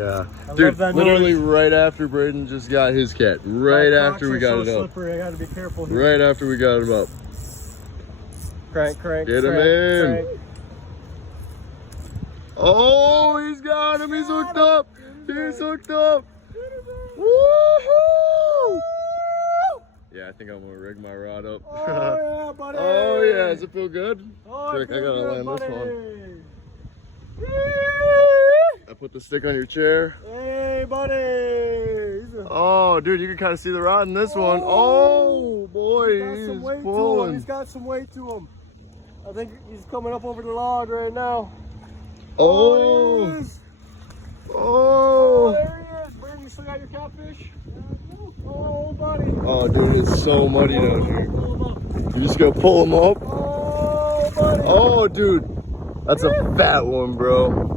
Yeah, dude, literally right after Braden just got his cat. Right after we got it up. Slippery. I gotta be careful here. Right after we got him up. Crank. Get him in. Oh, he's got him. He's hooked up. He's hooked up. Woohoo! Yeah, I think I'm gonna rig my rod up. Oh yeah, buddy. Oh yeah, does it feel good? Oh, Frick, I gotta land buddy. this one. I put the stick on your chair. Hey, buddy. Oh, dude, you can kind of see the rod in this one. Oh, boy, he's pulling. He's got some weight to him. I think he's coming up over the log right now. Oh. There he is. Oh. There he is. Brandon, you still got your catfish? Oh, buddy. Oh, dude, it's so muddy down here. Pull him up. You just gotta pull him up. Oh, buddy. Oh, dude, that's a fat one, bro.